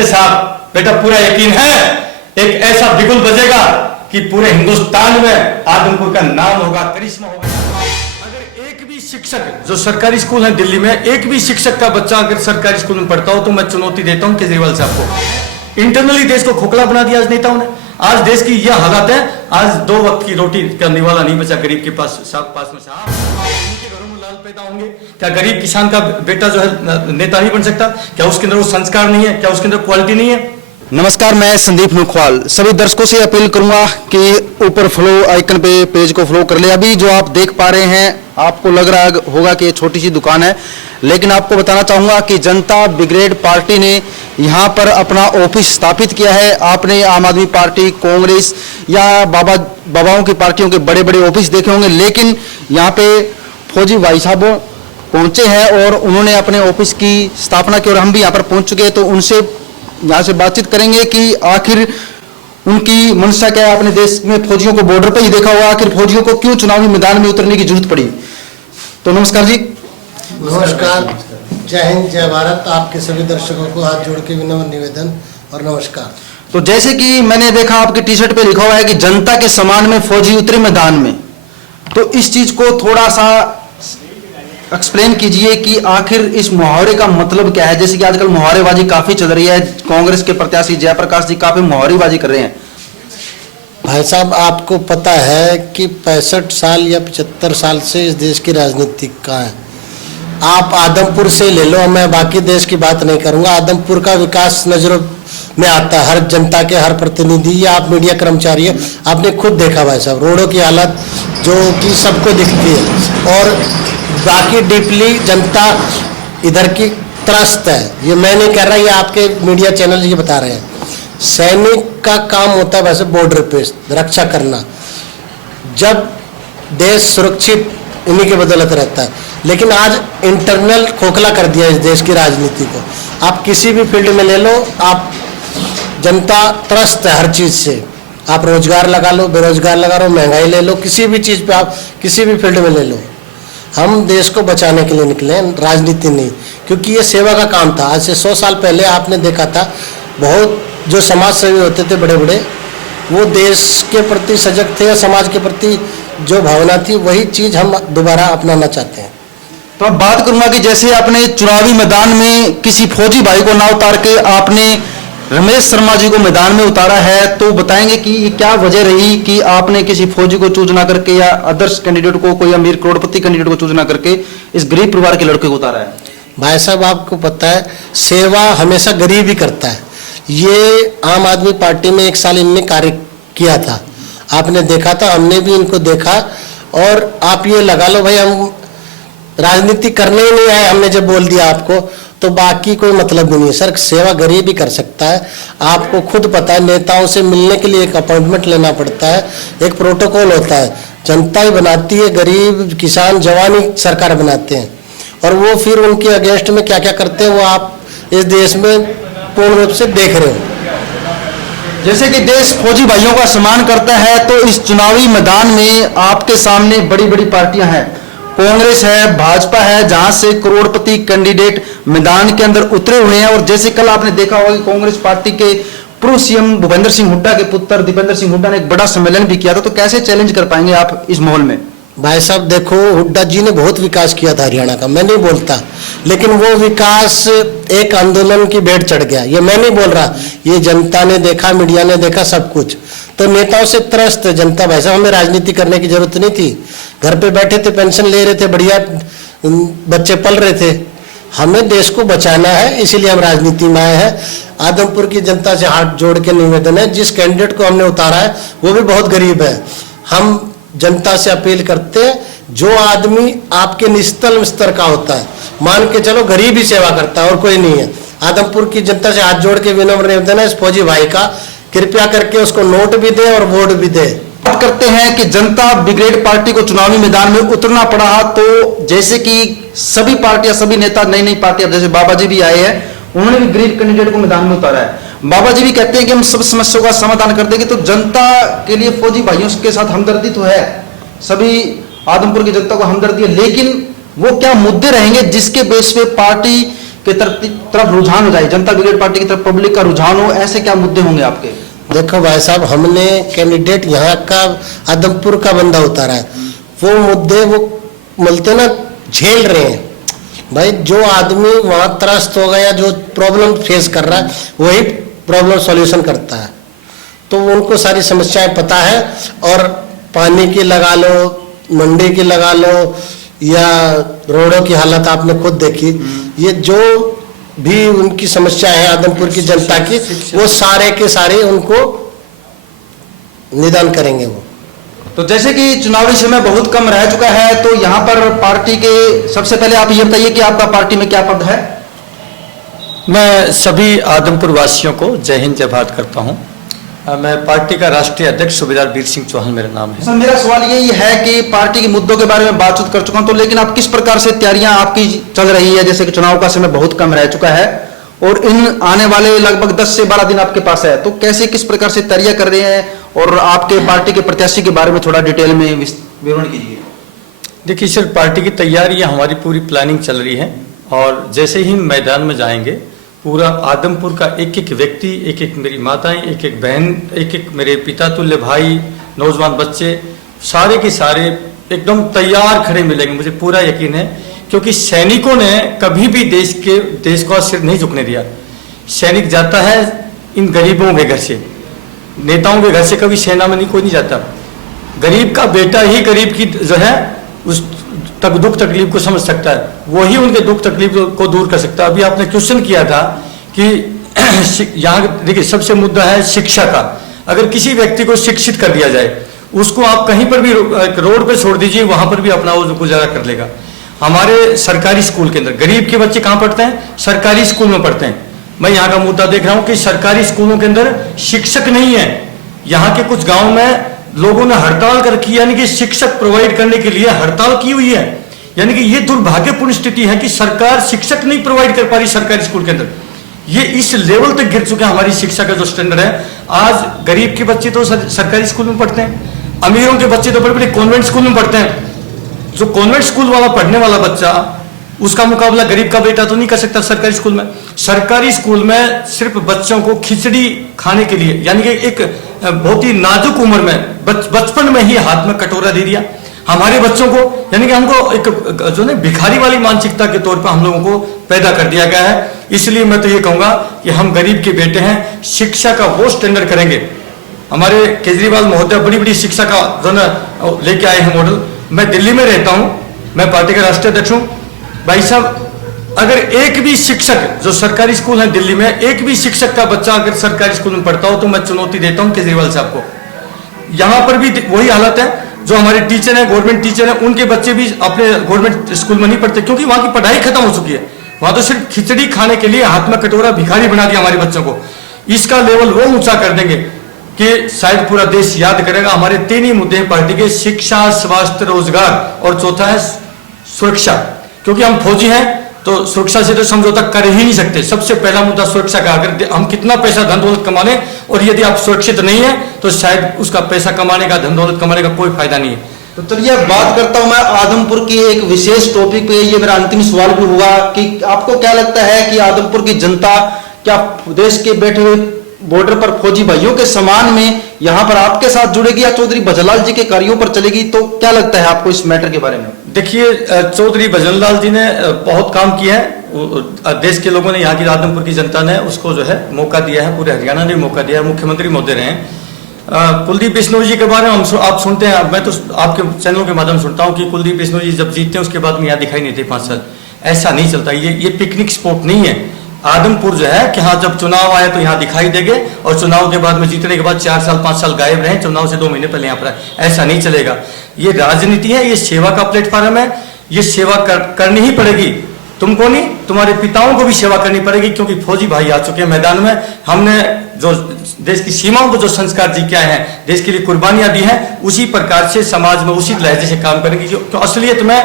मेरे साथ बेटा पूरा यकीन है एक ऐसा बिगुल बजेगा कि पूरे हिंदुस्तान में आदमपुर का नाम होगा, करिश्मा होगा। अगर एक भी शिक्षक, जो सरकारी स्कूल है दिल्ली में, एक भी शिक्षक का बच्चा अगर सरकारी स्कूल में पढ़ता हो तो मैं चुनौती देता हूं केजरीवाल साहब को। इंटरनली देश को खोखला बना दिया आज नेताओं ने। आज देश की यह हालत है, आज 2 वक्त की रोटी का निवाला नहीं बचा गरीब के पास में साहब। उनके घरों में लाल पैदा होंगे। क्या गरीब किसान का बेटा जो है नेता नहीं बन सकता? क्या उसके अंदर वो संस्कार नहीं है? क्या उसके अंदर क्वालिटी नहीं है? नमस्कार, मैं संदीप नुखवाल। सभी दर्शकों से अपील करूंगा कि ऊपर फॉलो आइकन पे पेज को फॉलो कर ले। अभी जो आप देख पा रहे हैं, आपको लग रहा होगा कि ये छोटी सी दुकान है, लेकिन आपको बताना चाहूंगा कि जनता ब्रिगेड पार्टी ने यहाँ पर अपना ऑफिस स्थापित किया है। आपने आम आदमी पार्टी, कांग्रेस या बाबाओं की पार्टियों के बड़े बड़े ऑफिस देखे होंगे, लेकिन यहाँ पे फौजी भाई साहब पहुंचे हैं और उन्होंने अपने ऑफिस की स्थापना की और हम भी यहाँ पर पहुंच चुके हैं। तो उनसे यहाँ से बातचीत करेंगे कि आखिर उनकी मंशा क्या है। अपने देश में फौजियों को बॉर्डर पर ही देखा हुआ, आखिर फौजियों को क्यों चुनावी मैदान में उतरने की जरूरत पड़ी। तो नमस्कार जी। नमस्कार, जय हिंद, जय भारत। आपके सभी दर्शकों को हाथ जोड़ के विनम्र निवेदन और नमस्कार। तो जैसे कि मैंने देखा आपकी टी शर्ट पे लिखा हुआ है कि जनता के सम्मान में फौजी उतरे मैदान में, तो इस चीज को थोड़ा सा एक्सप्लेन कीजिए कि आखिर इस मुहावरे का मतलब क्या है। जैसे कि आजकल मुहावरेबाजी काफी चल रही है, कांग्रेस के प्रत्याशी जयप्रकाश जी काफी मुहावरेबाजी कर रहे हैं। भाई साहब, आपको पता है कि 65 साल या 75 साल से इस देश की राजनीति का है। आप आदमपुर से ले लो, मैं बाकी देश की बात नहीं करूंगा। आदमपुर का विकास नजरों में आता है, हर जनता के, हर प्रतिनिधि या आप मीडिया कर्मचारी है, आपने खुद देखा भाई साहब रोडों की हालत जो कि सबको दिखती है। और बाकी डीपली जनता इधर की त्रस्त है। ये मैं नहीं कह रहा, ये आपके मीडिया चैनल ये बता रहे हैं। सैनिक का काम होता है वैसे बॉर्डर पे रक्षा करना, जब देश सुरक्षित इन्हीं के बदौलत रहता है। लेकिन आज इंटरनल खोखला कर दिया इस देश की राजनीति को। आप किसी भी फील्ड में ले लो, आप जनता त्रस्त है हर चीज से। आप रोजगार लगा लो, बेरोजगार लगा लो, महंगाई ले लो, किसी भी चीज पे आप किसी भी फील्ड में ले लो। हम देश को बचाने के लिए निकले हैं, राजनीति नहीं, क्योंकि ये सेवा का काम था। आज से 100 साल पहले आपने देखा था बहुत जो समाज सेवी होते थे बड़े बड़े, वो देश के प्रति सजग थे या समाज के प्रति जो भावना थी, वही चीज हम दोबारा अपनाना चाहते हैं। तो अब बात करूंगा कि जैसे आपने चुनावी मैदान में किसी फौजी भाई को ना उतार के आपने रमेश शर्मा जी को मैदान में उतारा है, तो बताएंगे कि ये क्या वजह रही कि आपने किसी फौजी को चूज ना करके या आदर्श कैंडिडेट को, कोई अमीर करोड़पति कैंडिडेट को चूज ना करके इस गरीब परिवार के लड़के को उतारा है। भाई साहब, आपको पता है सेवा हमेशा गरीब ही करता है। ये आम आदमी पार्टी में 1 साल इनने कार्य किया था, आपने देखा था, हमने भी इनको देखा। और आप ये लगा लो भाई, हम राजनीति करने ही नहीं आए, हमने जब बोल दिया आपको, तो बाकी कोई मतलब भी नहीं है। सर, सेवा गरीब ही कर सकता है। आपको खुद पता है, नेताओं से मिलने के लिए एक अपॉइंटमेंट लेना पड़ता है, एक प्रोटोकॉल होता है, जनता ही बनाती है, गरीब किसान जवान ही सरकार बनाते हैं। और वो फिर उनके अगेंस्ट में क्या क्या करते हैं वो आप इस देश में पूर्ण रूप से देख रहे हो। जैसे कि देश फौजी भाइयों का सम्मान करता है, तो इस चुनावी मैदान में आपके सामने बड़ी बड़ी पार्टियां हैं, कांग्रेस है, भाजपा है, जहां से करोड़पति कैंडिडेट मैदान के अंदर उतरे हुए हैं। और जैसे कल आपने देखा होगा कि कांग्रेस पार्टी के पूर्व सीएम भूपेंद्र सिंह हुड्डा के पुत्र दीपेंद्र सिंह हुड्डा ने एक बड़ा सम्मेलन भी किया था। तो कैसे चैलेंज कर पाएंगे आप इस माहौल में? भाई साहब देखो, हुड्डा जी ने बहुत विकास किया था हरियाणा का, मैं नहीं बोलता, लेकिन वो विकास एक आंदोलन की भेंट चढ़ गया। ये मैं नहीं बोल रहा, ये जनता ने देखा, मीडिया ने देखा, सब कुछ। तो नेताओं से त्रस्त है जनता। भाई साहब, हमें राजनीति करने की जरूरत नहीं थी, घर पे बैठे थे, पेंशन ले रहे थे, बढ़िया बच्चे पल रहे थे। हमें देश को बचाना है, इसीलिए हम राजनीति में आए हैं। आदमपुर की जनता से हाथ जोड़ के निवेदन है, जिस कैंडिडेट को हमने उतारा है वो भी बहुत गरीब है। हम जनता से अपील करते हैं, जो आदमी आपके निचतम स्तर का होता है, मान के चलो गरीब ही सेवा करता है और कोई नहीं है। आदमपुर की जनता से हाथ जोड़ के विनम्र निवेदन है इस फौजी भाई का, कृपया करके उसको नोट भी दे और वोट भी दे। बात करते हैं कि जनता ब्रिगेड पार्टी को चुनावी मैदान में उतरना पड़ा, तो जैसे कि सभी पार्टियां, सभी नेता, नई नई पार्टियां, जैसे बाबा जी भी आए हैं, उन्होंने भी गरीब कैंडिडेट को मैदान में उतारा है। बाबा जी भी कहते हैं कि हम सब समस्याओं का समाधान कर देंगे। तो जनता के लिए फौजी भाइयों के साथ हमदर्दी तो है, सभी आदमपुर की जनता को हमदर्दी है, लेकिन वो क्या मुद्दे रहेंगे जिसके बेस पे पार्टी की तरफ रुझान हो जाए, जनता ब्रिगेड पार्टी की तरफ पब्लिक का रुझान हो, ऐसे क्या मुद्दे होंगे आपके? देखो भाई साहब, हमने कैंडिडेट यहाँ का आदमपुर का बंदा उतारा है, वो मुद्दे वो मिलते ना झेल रहे हैं भाई। जो आदमी वहाँ त्रस्त हो गया, जो प्रॉब्लम फेस कर रहा है, वही प्रॉब्लम सॉल्यूशन करता है, तो उनको सारी समस्याएं पता है। और पानी की लगा लो, मंडी की लगा लो, या रोडों की हालत आपने खुद देखी, ये जो भी उनकी समस्या है आदमपुर की जनता की, वो सारे के सारे उनको निदान करेंगे वो। तो जैसे कि चुनावी समय बहुत कम रह चुका है, तो यहाँ पर पार्टी के, सबसे पहले आप ये बताइए कि आपका पार्टी में क्या पद है? मैं सभी आदमपुर वासियों को जय हिंद जय भारत करता हूँ। मैं पार्टी का राष्ट्रीय अध्यक्ष सूबेदार वीर सिंह चौहान मेरा नाम है। सर, मेरा सवाल यही है कि पार्टी के मुद्दों के बारे में बातचीत कर चुका हूं, तो लेकिन आप किस प्रकार से तैयारियां आपकी चल रही है? जैसे कि चुनाव का समय बहुत कम रह चुका है और इन आने वाले लगभग 10 से 12 दिन आपके पास है, तो कैसे किस प्रकार से तैयारियां कर रहे हैं, और आपके पार्टी के प्रत्याशी के बारे में थोड़ा डिटेल में विवरण कीजिए। देखिए सर, पार्टी की तैयारियां हमारी पूरी प्लानिंग चल रही है, और जैसे ही मैदान में जाएंगे पूरा आदमपुर का एक एक व्यक्ति, एक एक मेरी माताएं, एक एक बहन, एक एक मेरे पिता तुल्य भाई, नौजवान बच्चे, सारे के सारे एकदम तैयार खड़े मिलेंगे, मुझे पूरा यकीन है। क्योंकि सैनिकों ने कभी भी देश को सिर नहीं झुकने दिया। सैनिक जाता है इन गरीबों के घर से, नेताओं के घर से कभी सेना में नहीं, कोई नहीं जाता। गरीब का बेटा ही गरीब की जो है उस तक दुख तकलीफ को समझ सकता है, वही उनके दुख तकलीफ को दूर कर सकता है। अभी आपने क्वेश्चन किया था कि यहाँ देखिए सबसे मुद्दा है शिक्षा का। अगर किसी व्यक्ति को शिक्षित कर दिया जाए, उसको आप कहीं पर भी रोड पे छोड़ दीजिए, वहां पर भी अपना वो गुजारा कर लेगा। हमारे सरकारी स्कूल के अंदर गरीब के बच्चे कहाँ पढ़ते हैं? सरकारी स्कूल में पढ़ते हैं। मैं यहाँ का मुद्दा देख रहा हूँ कि सरकारी स्कूलों के अंदर शिक्षक नहीं है। यहाँ के कुछ गाँव में लोगों ने हड़ताल कर रखी है, यानी कि शिक्षक प्रोवाइड करने के लिए हड़ताल की हुई है। यानी कि ये दुर्भाग्यपूर्ण स्थिति है कि सरकार शिक्षक नहीं प्रोवाइड कर पा रही सरकारी स्कूल के अंदर। ये इस लेवल तक गिर चुका है हमारी शिक्षा का जो स्टैंडर्ड है। आज गरीब के बच्चे तो सरकारी स्कूल में पढ़ते हैं, अमीरों के बच्चे तो बड़े बड़े कॉन्वेंट स्कूल में पढ़ते हैं। जो कॉन्वेंट स्कूल वाला पढ़ने वाला बच्चा, उसका मुकाबला गरीब का बेटा तो नहीं कर सकता सरकारी स्कूल में। सरकारी स्कूल में सिर्फ बच्चों को खिचड़ी खाने के लिए, यानी कि एक बहुत ही नाजुक उम्र में बचपन में ही हाथ में कटोरा दे दिया हमारे बच्चों को, यानी कि हमको एक जो ना भिखारी वाली मानसिकता के तौर पर हम लोगों को पैदा कर दिया गया है। इसलिए मैं तो ये कहूंगा कि हम गरीब के बेटे हैं, शिक्षा का वो स्टैंडर्ड करेंगे। हमारे केजरीवाल महोदय बड़ी बड़ी शिक्षा का जो ना लेके आए हैं मॉडल। मैं दिल्ली में रहता हूं, मैं पार्टी का राष्ट्रीय अध्यक्ष हूं। भाई साहब, अगर एक भी शिक्षक, जो सरकारी स्कूल है दिल्ली में, एक भी शिक्षक का बच्चा अगर सरकारी स्कूल में पढ़ता हो तो मैं चुनौती देता हूं केजरीवाल साहब को। यहां पर भी वही हालत है। जो हमारे टीचर हैं, गवर्नमेंट टीचर हैं, उनके बच्चे भी अपने गवर्नमेंट स्कूल में नहीं पढ़ते, क्योंकि वहां की पढ़ाई खत्म हो चुकी है। वहां तो सिर्फ खिचड़ी खाने के लिए हाथ में कटोरा भिखारी बना दिया हमारे बच्चों को। इसका लेवल वो ऊंचा कर देंगे कि शायद पूरा देश याद करेगा। हमारे तीन ही मुद्दे हैं पार्टी के: शिक्षा, स्वास्थ्य, रोजगार, और चौथा है सुरक्षा। क्योंकि हम फौजी हैं तो सुरक्षा से तो समझौता कर ही नहीं सकते। सबसे पहला मुद्दा सुरक्षा का। अगर हम कितना पैसा धन दौलत कमा लें और यदि आप सुरक्षित नहीं है तो शायद उसका पैसा कमाने का, धन दौलत कमाने का कोई फायदा नहीं है। तो चलिए बात करता हूं मैं आदमपुर की एक विशेष टॉपिक पे। ये मेरा अंतिम सवाल भी हुआ कि आपको क्या लगता है कि आदमपुर की जनता क्या देश के बैठे हुए बॉर्डर पर फौजी भाइयों के समान में यहाँ पर आपके साथ जुड़ेगी, या चौधरी भजनलाल जी के कार्यों पर चलेगी? तो क्या लगता है आपको इस मैटर के बारे में? देखिए, चौधरी भजनलाल जी ने बहुत काम किया है। देश के लोगों ने, यहाँ की आदमपुर की जनता ने उसको जो है मौका दिया है, पूरे हरियाणा ने मौका दिया है। मुख्यमंत्री महोदय रहे हैं। कुलदीप बिश्नोई जी के बारे में आप सुनते हैं, मैं तो आपके चैनल के माध्यम से सुनता हूँ कि कुलदीप बिश्नोई जी जब जीतते हैं उसके बाद में यहाँ दिखाई नहीं थे 5 साल। ऐसा नहीं चलता, ये पिकनिक स्पॉट नहीं है। आदमपुर जो है कि हाँ, जब चुनाव आए तो यहाँ दिखाई देंगे और चुनाव के बाद में जीतने के बाद 4 साल 5 साल गायब रहे, चुनाव से 2 महीने पहले यहाँ पर। ऐसा नहीं चलेगा। ये राजनीति है, ये सेवा का प्लेटफॉर्म है। ये सेवा करनी ही पड़ेगी। तुमको नहीं, तुम्हारे पिताओं को भी सेवा करनी पड़ेगी, क्योंकि फौजी भाई आ चुके हैं मैदान में। हमने जो देश की सीमाओं को जो संस्कार जी के आए हैं, देश के लिए कुर्बानियां दी हैं, उसी प्रकार से समाज में उसी लहजे से काम करेंगे। क्यों असलियत में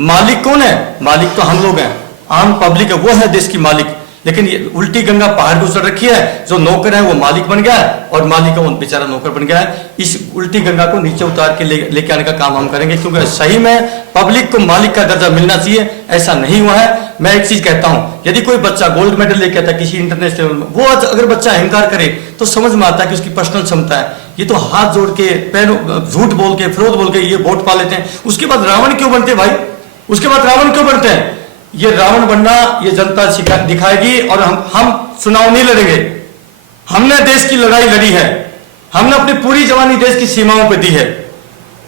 मालिक कौन है? मालिक तो हम लोग हैं, आम पब्लिक है, वो है देश की मालिक। लेकिन ये उल्टी गंगा पहाड़ को चढ़ रखी है। जो नौकर है वो मालिक बन गया है और मालिक का वो बेचारा नौकर बन गया है। इस उल्टी गंगा को नीचे उतार के लेके आने का काम हम करेंगे, क्योंकि सही में पब्लिक को मालिक का दर्जा मिलना चाहिए, ऐसा नहीं हुआ है। मैं एक चीज कहता हूं, यदि कोई बच्चा गोल्ड मेडल लेके आता है किसी इंटरनेशनल में, वो अगर बच्चा अहंकार करे तो समझ में आता है कि उसकी पर्सनल क्षमता है। ये तो हाथ जोड़ के पैरों झूठ बोल के फ्रोद बोल के ये वोट पा लेते हैं। उसके बाद रावण क्यों बनते भाई? उसके बाद रावण क्यों बनते हैं? ये रावण बनना ये जनता दिखाएगी और हम चुनाव नहीं लड़ेंगे। हमने देश की लड़ाई लड़ी है, हमने अपनी पूरी जवानी देश की सीमाओं पे दी है।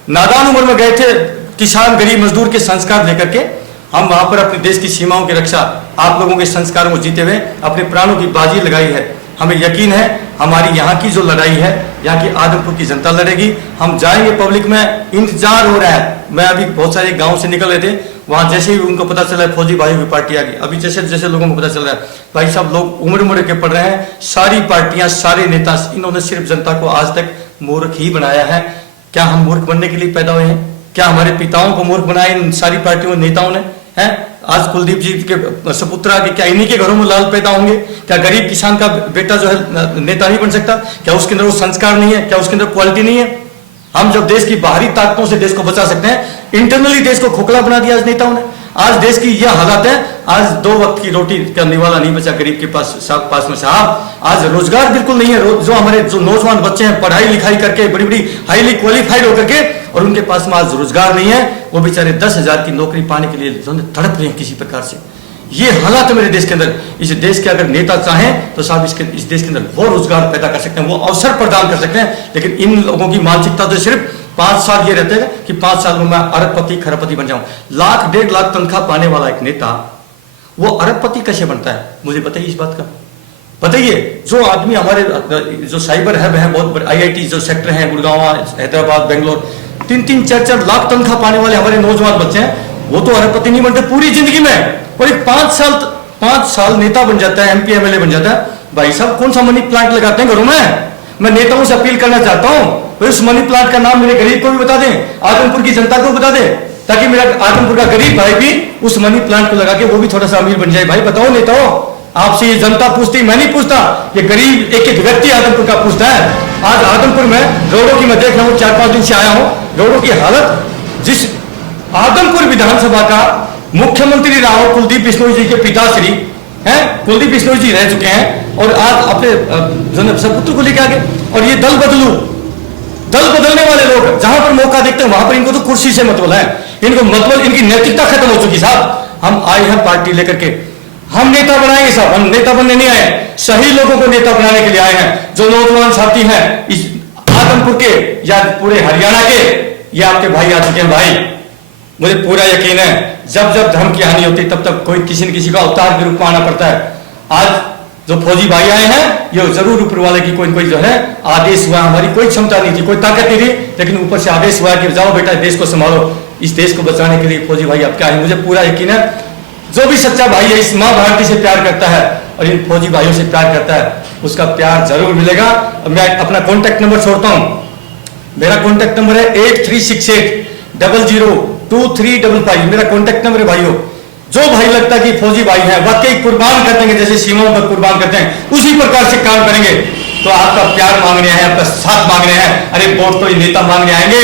नादान उम्र में गए थे किसान गरीब मजदूर के संस्कार लेकर के, हम वहां पर अपने देश की सीमाओं की रक्षा आप लोगों के संस्कारों को जीते हुए अपने प्राणों की बाजी लगाई है। हमें यकीन है हमारी यहाँ की जो लड़ाई है यहाँ की आदमपुर की जनता लड़ेगी। हम जाएंगे, पब्लिक में इंतजार हो रहा है। मैं अभी बहुत सारे गांव से निकल रहे थे, वहां जैसे ही उनको पता चला है फौजी भाइयों की पार्टी आ गई, अभी जैसे जैसे लोगों को पता चल रहा है भाई साहब लोग उम्र के पड़ रहे हैं। सारी पार्टियां सारे नेता इन्होंने सिर्फ जनता को आज तक मूर्ख ही बनाया है। क्या हम मूर्ख बनने के लिए पैदा हुए हैं? क्या हमारे पिताओं को मूर्ख बनाया इन सारी पार्टियों नेताओं ने? है आज कुलदीप जी के सपुत्रा के क्या इन्हीं के घरों में लाल पैदा होंगे? क्या गरीब किसान का बेटा जो है नेता नहीं बन सकता? क्या उसके अंदर वो संस्कार नहीं है? क्या उसके अंदर क्वालिटी नहीं है? हम जब देश की बाहरी ताकतों से देश को बचा सकते हैं, इंटरनली देश को खोखला बना दिया आज नेताओं ने। आज देश की यह हालत है, आज 2 वक्त की रोटी का निवाला नहीं बचा गरीब के पास में साहब। आज रोजगार बिल्कुल नहीं है। जो हमारे जो नौजवान बच्चे हैं पढ़ाई लिखाई करके बड़ी बड़ी हाईली क्वालिफाइड होकर के, और उनके पास में आज रोजगार नहीं है, वो बेचारे 10,000 की नौकरी पाने के लिए तड़प रहे हैं किसी प्रकार से। ये हालात है मेरे देश के अंदर। इस देश के अगर नेता चाहें तो साहब इस देश के अंदर वो रोजगार पैदा कर सकते हैं, वो अवसर प्रदान कर सकते हैं। लेकिन इन लोगों की मानसिकता तो सिर्फ 5 साल ये रहते हैं कि 5 साल में मैं अरबपति खरबपति बन जाऊं। 1 लाख 1.5 लाख तनख्वाह पाने वाला एक नेता वो अरबपति कैसे बनता है? मुझे बताइए इस बात का। बताइए, जो आदमी हमारे जो साइबर हब है, बहुत बड़े IIT जो सेक्टर हैं गुड़गांव, हैदराबाद, बेंगलोर, 3-3, 4-4 लाख तनख्वाह पाने वाले हमारे नौजवान बच्चे हैं, वो तो अरबपति नहीं बनते पूरी जिंदगी में। और एक 5 साल नेता बन जाता है, MP MLA बन जाता है। भाई साहब कौन सा मनी प्लांट लगाते हैं घरों में? मैं नेताओं से अपील करना चाहता हूं उस मनी प्लांट का नाम मेरे गरीब को भी बता दें, आदमपुर की जनता को बता दें, ताकि मेरा आदमपुर का गरीब भाई भी उस मनी प्लांट को लगा के वो भी थोड़ा सा अमीर बन जाए। भाई बताओ नेताओं, आपसे ये जनता पूछती, मैं नहीं पूछता, ये गरीब एक एक व्यक्ति आदमपुर का पूछता है। आज आदमपुर में रोडों की मैं देख रहा हूं, 4-5 दिन से आया हूं, रोडों की हालत, जिस आदमपुर विधानसभा का मुख्यमंत्री राव कुलदीप बिश्नोई जी के पिताश्री हैं, कुलदीप बिश्नोई जी रह चुके हैं, और आज अपने सपुत्र को लेकर आ गए। और ये दल बदलने वाले लोग जहां पर मौका देखते हैं वहां पर इनको तो कुर्सी से मतलब है, इनको मतलब इनकी नैतिकता खत्म हो चुकी। साहब हम आए हैं पार्टी लेकर के, हम नेता बनाएंगे साहब, हम नेता बनने नहीं आए, सही लोगों को नेता बनाने के लिए आए हैं। जो नौजवान साथी हैं इस आदमपुर के या पूरे हरियाणा के, ये आपके भाई आ चुके हैं। भाई मुझे पूरा यकीन है जब जब धर्म की हानि होती तब तक कोई किसी न किसी का अवतार के रूप में आना पड़ता है। आज जो फौजी भाई आए हैं, ये जरूर ऊपर वाले की कोई न कोई जो है आदेश हुआ, हमारी कोई क्षमता नहीं थी, कोई ताकत नहीं थी, लेकिन ऊपर से आदेश हुआ कि जाओ बेटा देश को संभालो, इस देश को बचाने के लिए फौजी भाई आप क्या है। मुझे पूरा यकीन है जो भी सच्चा भाई है इस माँ भारती से प्यार करता है और इन फौजी भाइयों से प्यार करता है, उसका प्यार जरूर मिलेगा। मैं अपना कॉन्टैक्ट नंबर छोड़ता हूं, मेरा कॉन्टैक्ट नंबर है 8368002355, मेरा कॉन्टैक्ट नंबर है भाइयों। जो भाई लगता है कि फौजी भाई हैं वाकई कुर्बान कर देंगे, जैसे सीमाओं पर कुर्बान करते हैं उसी प्रकार से काम करेंगे, तो आपका प्यार मांगने हैं, आपका साथ मांगने हैं। अरे वोट तो ये नेता मांगने आएंगे,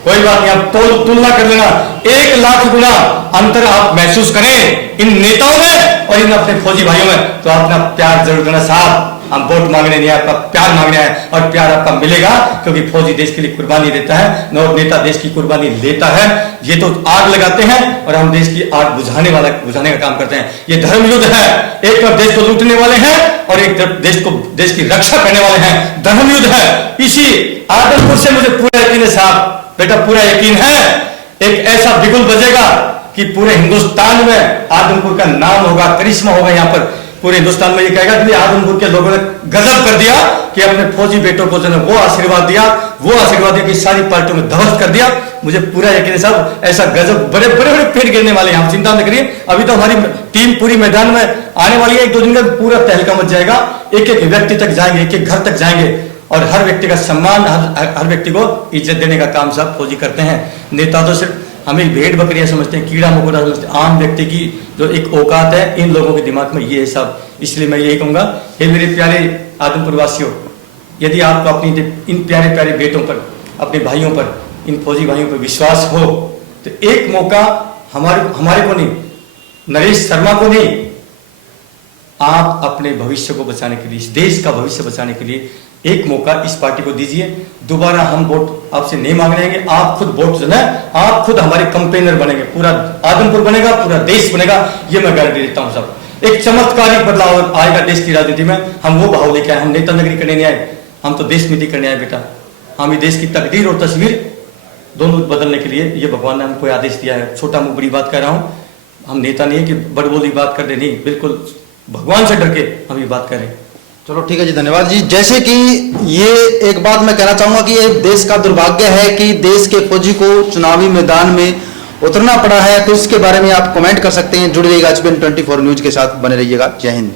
कोई बात नहीं, आप तुलना कर लेना, 1 लाख गुना अंतर आप महसूस करें इन नेताओं में और इन अपने फौजी भाइयों में, तो अपना प्यार जरूर देना। साहब हम वोट मांगने नहीं, आपका प्यार मांगने आए, और प्यार आपका मिलेगा क्योंकि फौजी देश के लिए कुर्बानी देता है, नेता देश की कुर्बानी लेता है। ये तो आग लगाते हैं और हम देश की आग बुझाने का काम करते हैं। ये धर्म युद्ध है, एक तरफ देश को लूटने वाले हैं और एक तरफ देश की रक्षा करने वाले हैं, धर्म युद्ध है। इसी आदमपुर से मुझे पूरा यकीन है साहब, बेटा पूरा यकीन है, एक ऐसा बिगुल बजेगा कि पूरे हिंदुस्तान में आदमपुर का नाम होगा, करिश्मा होगा। यहाँ पर पूरे हिंदुस्तान में ये कहेगा कि आदमपुर के लोगों ने गजब कर दिया कि अपने फौजी बेटों को जो है वो आशीर्वाद दिया कि सारी पार्टियों में ध्वस्त कर दिया। मुझे पूरा यकीन है साहब, ऐसा गजब, बड़े बड़े पेड़ गिरने वाले हैं, हम चिंता न करिए। अभी तो हमारी टीम पूरी मैदान में आने वाली है, 1-2 दिन का पूरा तहलका मच जाएगा, एक एक व्यक्ति तक जाएंगे, एक एक घर तक जाएंगे और हर व्यक्ति का सम्मान, हर व्यक्ति को इज्जत देने का काम साहब फौजी करते हैं। नेता तो सिर्फ हमें भेड़ बकरियां समझते हैं, कीड़ा मकोड़ा समझते हैं। आम व्यक्ति की जो एक औकात है इन लोगों के दिमाग में ये है साहब, इसलिए मैं यही कहूंगा, हे मेरे प्यारे आदमपुर वासियों, यदि आपको अपनी इन प्यारे प्यारे बेटों पर, अपने भाइयों पर, इन फौजी भाइयों पर विश्वास हो तो एक मौका हमारे को नहीं, नरेश शर्मा को नहीं, आप अपने भविष्य को बचाने के लिए, इस देश का भविष्य बचाने के लिए एक मौका इस पार्टी को दीजिए। दोबारा हम वोट आपसे नहीं मांग रहे हैं, आप खुद वोट जो है आप खुद हमारे कंपेनर बनेंगे, पूरा आदमपुर बनेगा, पूरा देश बनेगा, ये मैं गारंटी देता हूं साहब। एक चमत्कारिक बदलाव आएगा देश की राजनीति में। हम वो भाव लेके आए, हम नेता नगरी करने नहीं आए, हम तो देश नीति करने आए बेटा। हम देश की तकदीर और तस्वीर दोनों बदलने के लिए ये भगवान ने हमको आदेश दिया है। छोटा मुंह बड़ी बात कह रहा हूं, हम नेता नहीं है कि बड़ बोली बात कर दे, नहीं, बिल्कुल भगवान से डर के हम ये बात करें। चलो ठीक है जी, धन्यवाद जी। जैसे कि ये एक बात मैं कहना चाहूंगा कि ये देश का दुर्भाग्य है कि देश के फौजी को चुनावी मैदान में उतरना पड़ा है, तो इसके बारे में आप कमेंट कर सकते हैं। जुड़े रहिएगा HBN 24 न्यूज के साथ, बने रहिएगा। जय हिंद।